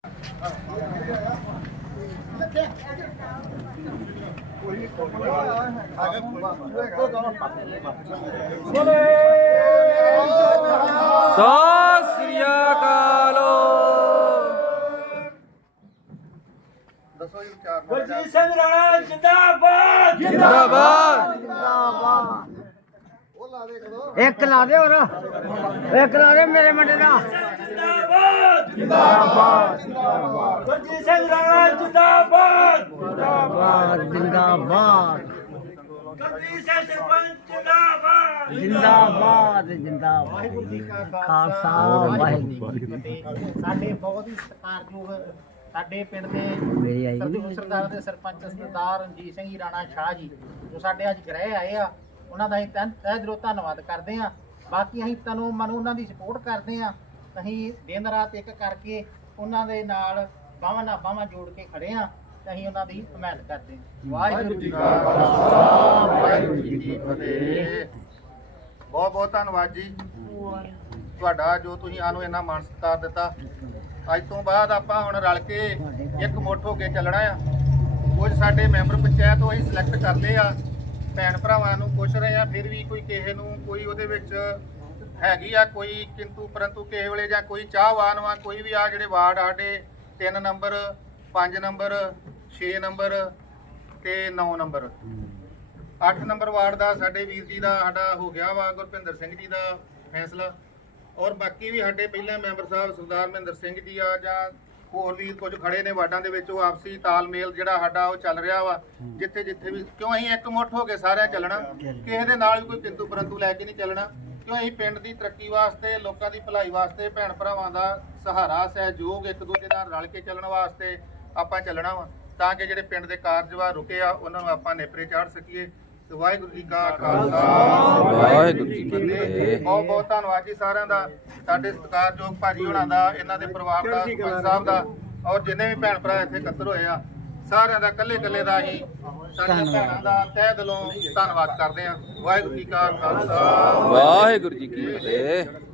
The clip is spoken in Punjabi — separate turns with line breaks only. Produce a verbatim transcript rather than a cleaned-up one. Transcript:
ਸਤਿ ਸ੍ਰੀ ਅਕਾਲ।
ਗੁਰਜੀਤ ਸਿੰਘ ਰਾਣਾ ਜਿੰਦਾਬਾਦ
ਜਿੰਦਾਬਾਦ।
ਇੱਕ ਲਾ ਦੇ ਹੋਰ ਇੱਕ ਲਾ ਦੇ ਮੇਰੇ ਮੁੰਡੇ ਦਾ।
ਜਿੰਦਾਬਾਦ ਜਿੰਦਾਬਾਦ ਗੁਰਜੀਤ ਸਿੰਘ ਰਾਣਾ ਜਿੰਦਾਬਾਦ
ਜਿੰਦਾਬਾਦ ਜਿੰਦਾਬਾਦ
ਗੁਰਜੀਤ ਸਿੰਘ ਸਰਪੰਚ ਜਿੰਦਾਬਾਦ
ਜਿੰਦਾਬਾਦ ਜਿੰਦਾਬਾਦ। ਖਾਲਸਾ ਵਾਹਿਗੁਰੂ ਜੀ ਕੀ ਫਤਿਹ।
ਸਾਡੇ ਬਹੁਤ ਹੀ ਸਤਿਕਾਰਯੋਗ ਸਾਡੇ ਪਿੰਡ ਦੇ
ਮੇਰੀ ਆਈ
ਸਰਦੂਲ ਸਰਦਾਰ ਦੇ ਸਰਪੰਚ ਸਰਦਾਰ ਰਣਜੀਤ ਸਿੰਘ ਜੀ ਰਾਣਾ ਸ਼ਾਹ ਜੀ ਜੋ ਸਾਡੇ ਅੱਜ ਗ੍ਰਹਿ ਆਏ ਆ, ਉਹਨਾਂ ਦਾ ਅਸੀਂ ਤਹਿ ਤਹਿ ਦਿਲੋਂ ਧੰਨਵਾਦ ਕਰਦੇ ਆ। ਬਾਕੀ ਅਸੀਂ ਤਨੋਂ ਮਨੋਂ ਉਹਨਾਂ ਦੀ ਸਪੋਰਟ ਕਰਦੇ ਆ। ਅਸੀਂ ਦਿਨ ਰਾਤ ਇੱਕ ਕਰਕੇ ਉਹਨਾਂ ਦੇ ਨਾਲ ਬਾਹਾਂ ਨਾਲ ਬਾਹਾਂ ਜੋੜ ਕੇ ਖੜੇ ਆ ਤੇ ਅਸੀਂ ਉਹਨਾਂ ਦੀ ਹਮਾਇਤ ਕਰਦੇ ਹਾਂ। ਵਾਹਿਗੁਰੂ ਜੀ ਕਾ ਖਾਲਸਾ ਵਾਹਿਗੁਰੂ ਜੀ ਕੀ ਫਤਿਹ।
ਬਹੁਤ ਬਹੁਤ ਧੰਨਵਾਦ ਜੀ ਤੁਹਾਡਾ, ਜੋ ਤੁਸੀਂ ਸਾਨੂੰ ਇੰਨਾ ਮਾਣ ਸਤਿਕਾਰ ਦਿੱਤਾ। ਅੱਜ ਤੋਂ ਬਾਅਦ ਆਪਾਂ ਹੁਣ ਰਲ ਕੇ ਇੱਕ ਮੁੱਠ ਹੋ ਕੇ ਚੱਲਣਾ ਆ। ਕੁਝ ਸਾਡੇ ਮੈਂਬਰ ਪੰਚਾਇਤ ਉਹ ਅਸੀਂ ਸਿਲੈਕਟ ਕਰ ਲਏ ਆ, ਭੈਣ ਭਰਾਵਾਂ ਨੂੰ ਪੁੱਛ ਰਹੇ ਆ, ਫਿਰ ਵੀ ਕੋਈ ਕਿਸੇ ਨੂੰ ਕੋਈ ਉਹਦੇ ਵਿੱਚ ਹੈਗੀ ਆ ਕੋਈ ਕਿੰਤੂ ਪਰੰਤੂ ਕਿਸੇ ਵੇਲੇ ਜਾਂ ਕੋਈ ਚਾਹਵਾਨ ਵਾ ਕੋਈ ਵੀ ਆ ਜਿਹੜੇ ਵਾਰਡ ਸਾਡੇ ਤਿੰਨ ਨੰਬਰ ਪੰਜ ਨੰਬਰ ਛੇ ਨੰਬਰ ਤੇ ਨੌ ਨੰਬਰ ਅੱਠ ਨੰਬਰ ਵਾਰਡ ਦਾ ਸਾਡੇ ਵੀਰ ਜੀ ਦਾ ਸਾਡਾ ਹੋ ਗਿਆ ਵਾ ਗੁਰਪਿੰਦਰ ਸਿੰਘ ਜੀ ਦਾ ਫੈਸਲਾ, ਔਰ ਬਾਕੀ ਵੀ ਸਾਡੇ ਪਹਿਲਾਂ ਮੈਂਬਰ ਸਾਹਿਬ ਸਰਦਾਰ ਮਹਿੰਦਰ ਸਿੰਘ ਜੀ ਆ ਜਾਂ ਹੋਰ ਵੀ ਕੁਝ ਖੜੇ ਨੇ ਵਾਰਡਾਂ ਦੇ ਵਿੱਚ, ਉਹ ਆਪਸੀ ਤਾਲਮੇਲ ਜਿਹੜਾ ਸਾਡਾ ਉਹ ਚੱਲ ਰਿਹਾ ਵਾ। ਜਿੱਥੇ ਜਿੱਥੇ ਵੀ ਕਿਉਂ ਅਸੀਂ ਇੱਕ ਮੁੱਠ ਹੋ ਕੇ ਸਾਰਿਆਂ ਚੱਲਣਾ, ਕਿਸੇ ਦੇ ਨਾਲ ਵੀ ਕੋਈ ਕਿੰਤੂ ਪਰੰਤੂ ਲੈ ਕੇ ਨਹੀਂ ਚੱਲਣਾ, ਕਿਉਂ ਅਸੀਂ ਪਿੰਡ ਦੀ ਤਰੱਕੀ ਵਾਸਤੇ ਲੋਕਾਂ ਦੀ ਭਲਾਈ ਵਾਸਤੇ ਭੈਣ ਭਰਾਵਾਂ ਦਾ ਸਹਾਰਾ ਸਹਿਯੋਗ ਇੱਕ ਦੂਜੇ ਨਾਲ ਰਲ ਕੇ ਚੱਲਣ ਵਾਸਤੇ ਆਪਾਂ ਚੱਲਣਾ ਵਾ, ਤਾਂ ਕਿ ਜਿਹੜੇ ਪਿੰਡ ਦੇ ਕਾਰਜ ਵਾ ਰੁਕੇ ਆ ਉਹਨਾਂ ਨੂੰ ਆਪਾਂ ਨੇਪਰੇ ਚਾੜ ਸਕੀਏ। ਵਾਹਿਗੁਰੂ ਜੀ ਕਾ ਖਾਲਸਾ
ਵਾਹਿਗੁਰੂ ਜੀ ਕੀ ਫਤਿਹ।
ਬਹੁਤ ਬਹੁਤ ਧੰਨਵਾਦ ਜੀ ਸਾਰਿਆਂ ਦਾ, ਸਾਡੇ ਸਤਿਕਾਰਯੋਗ ਭਾਜੀ ਹੋਣਾ ਦਾ, ਇਹਨਾਂ ਦੇ ਪਰਿਵਾਰ ਦਾ, ਸਰਪੰਚ ਸਾਹਿਬ ਦਾ, ਔਰ ਜਿੰਨੇ ਵੀ ਭੈਣ ਭਰਾ ਇੱਥੇ ਇਕੱਤਰ ਹੋਏ ਆ ਸਾਰਿਆਂ ਦਾ ਇਕੱਲੇ ਇਕੱਲੇ ਦਾ ਹੀ ਸਾਡੀਆਂ ਭੈਣਾਂ ਦਾ ਤਹਿ ਦਿਲੋਂ ਧੰਨਵਾਦ ਕਰਦੇ ਆ। ਵਾਹਿਗੁਰੂ ਜੀ ਕਾ ਖਾਲਸਾ
ਵਾਹਿਗੁਰੂ ਜੀ ਕੀ ਫਤਿਹ।